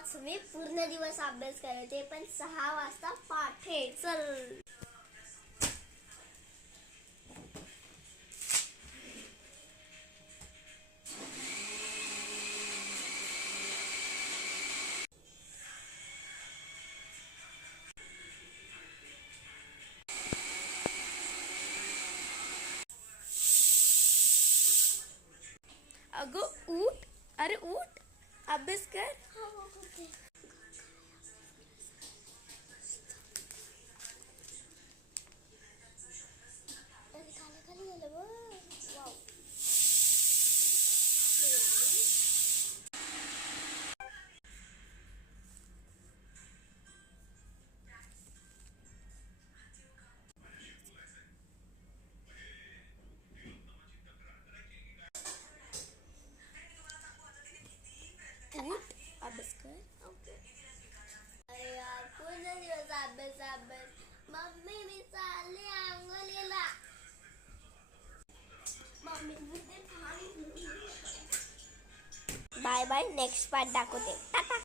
आज मी पूर्ण दिवस अभ्यास करते, पण 6 वाजता पाठे. चल. अगं उठ, अरे उठ, अभ्यास कर. उठ, अभ्यास कर. अरे यार, पूर्ण दिवस अभ्यास. मम्मी मी चालले अंघोलीला. Mummy bye bye, next part दाखवते. टाटा.